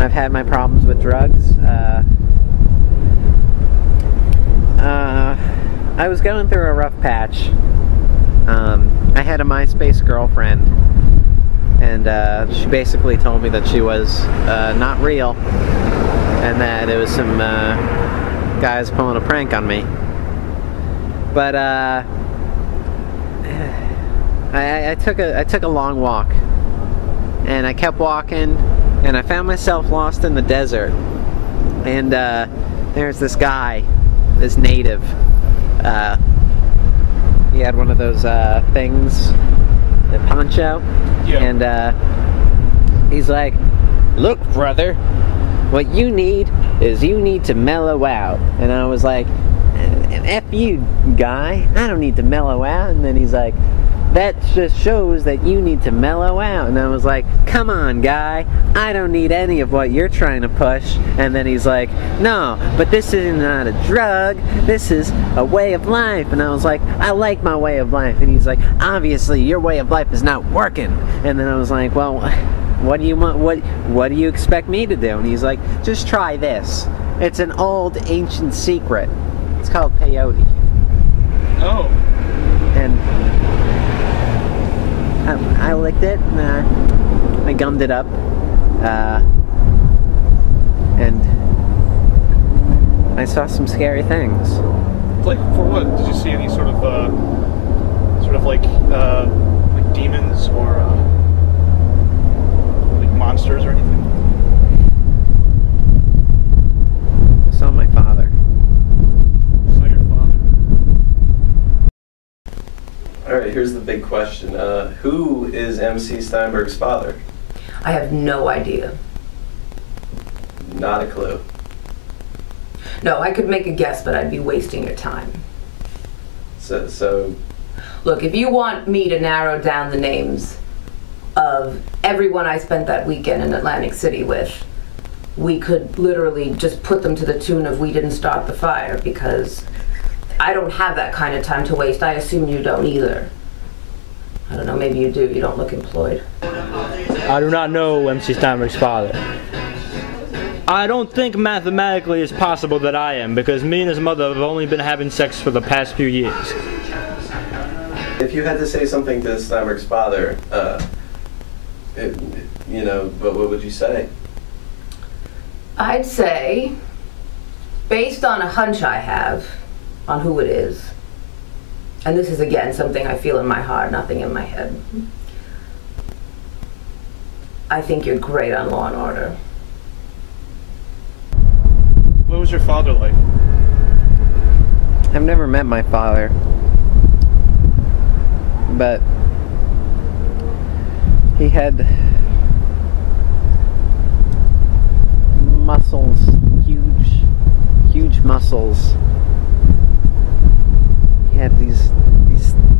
I've had my problems with drugs. I was going through a rough patch. I had a MySpace girlfriend, and she basically told me that she was not real, and that it was some guys pulling a prank on me. But I took a long walk, and I kept walking, and I found myself lost in the desert. And there's this guy, this native. He had one of those things, the poncho, yeah. And he's like, "Look, brother, what you need is you need to mellow out." And I was like, "F you, guy, I don't need to mellow out." And then he's like, "That just shows that you need to mellow out." And I was like, "Come on, guy, I don't need any of what you're trying to push." And then he's like, "No, but this is not a drug, this is a way of life." And I was like, "I like my way of life." And he's like, "Obviously your way of life is not working." And then I was like, "Well, what do you want? What do you expect me to do?" And he's like, "Just try this. It's an old ancient secret. It's called peyote." Oh. And I licked it, and I gummed it up, and I saw some scary things. Like, for what? Did you see any sort of like demons or like monsters or anything? I saw my father. You saw your father. Alright, here's the big question. Who is MC Steinberg's father? I have no idea. Not a clue. No, I could make a guess, but I'd be wasting your time. So... Look, if you want me to narrow down the names of everyone I spent that weekend in Atlantic City with, we could literally just put them to the tune of "We Didn't Start the Fire," because I don't have that kind of time to waste. I assume you don't either. I don't know, maybe you do. You don't look employed. I do not know MC Steinberg's father. I don't think mathematically it's possible that I am, because me and his mother have only been having sex for the past few years. If you had to say something to Steinberg's father, you know, what would you say? I'd say, based on a hunch I have on who it is, and this is again something I feel in my heart, nothing in my head, I think you're great on Law and Order. What was your father like? I've never met my father, but he had muscles, huge muscles. He had these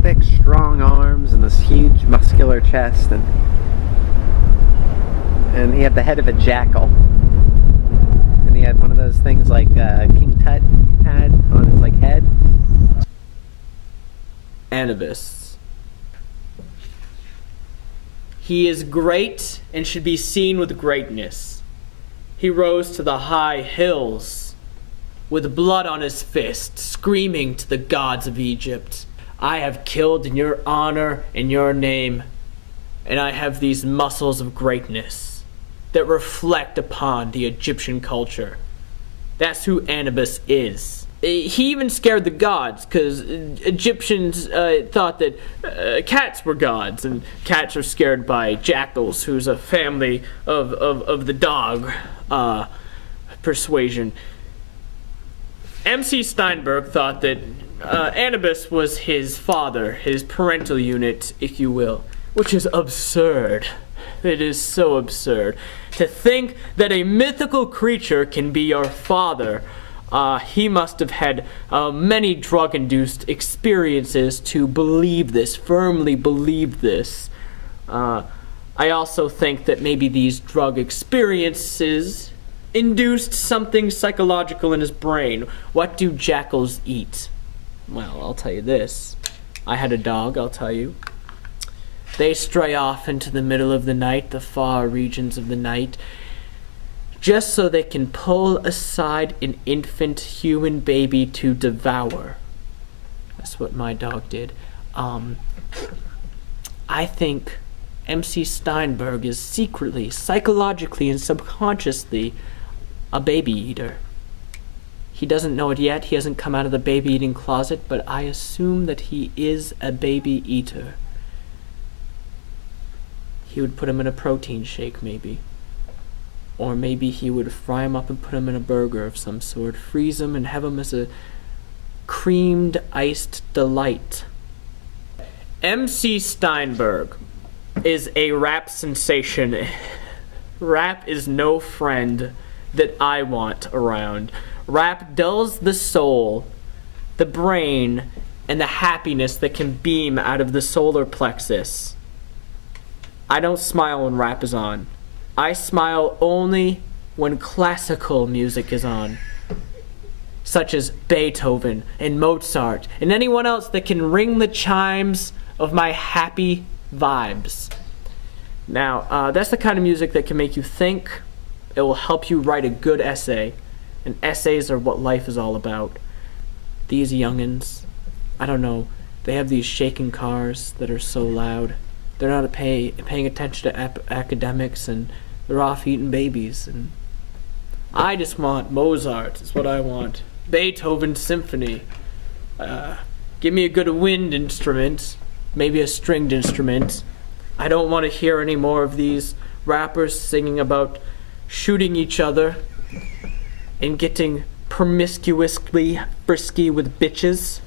thick, strong arms and this huge muscular chest, and he had the head of a jackal. And he had one of those things like King Tut had on his like head. Anubis. He is great and should be seen with greatness. He rose to the high hills with blood on his fist, screaming to the gods of Egypt, "I have killed in your honor, in your name, and I have these muscles of greatness that reflect upon the Egyptian culture." That's who Anubis is. He even scared the gods, because Egyptians thought that cats were gods, and cats are scared by jackals, who's a family of the dog persuasion. MC Steinberg thought that Anubis was his father, his parental unit, if you will, which is absurd. It is so absurd. To think that a mythical creature can be your father. He must have had many drug-induced experiences to believe this, firmly believe this. I also think that maybe these drug experiences induced something psychological in his brain. What do jackals eat? Well, I'll tell you this. I had a dog, I'll tell you. They stray off into the middle of the night, the far regions of the night, just so they can pull aside an infant human baby to devour. That's what my dog did. I think MC Steinberg is secretly, psychologically, and subconsciously a baby eater. He doesn't know it yet. He hasn't come out of the baby eating closet, but I assume that he is a baby eater. He would put him in a protein shake, maybe. Or maybe he would fry him up and put him in a burger of some sort, freeze him and have him as a creamed iced delight. MC Steinberg is a rap sensation. Rap is no friend that I want around. Rap dulls the soul, the brain, and the happiness that can beam out of the solar plexus. I don't smile when rap is on. I smile only when classical music is on, such as Beethoven and Mozart and anyone else that can ring the chimes of my happy vibes. Now, that's the kind of music that can make you think. It will help you write a good essay. And essays are what life is all about. These youngins, I don't know, they have these shaking cars that are so loud. They're not paying attention to academics, and they're off eating babies. And I just want Mozart, is what I want. Beethoven Symphony. Give me a good wind instrument, maybe a stringed instrument. I don't want to hear any more of these rappers singing about shooting each other and getting promiscuously frisky with bitches.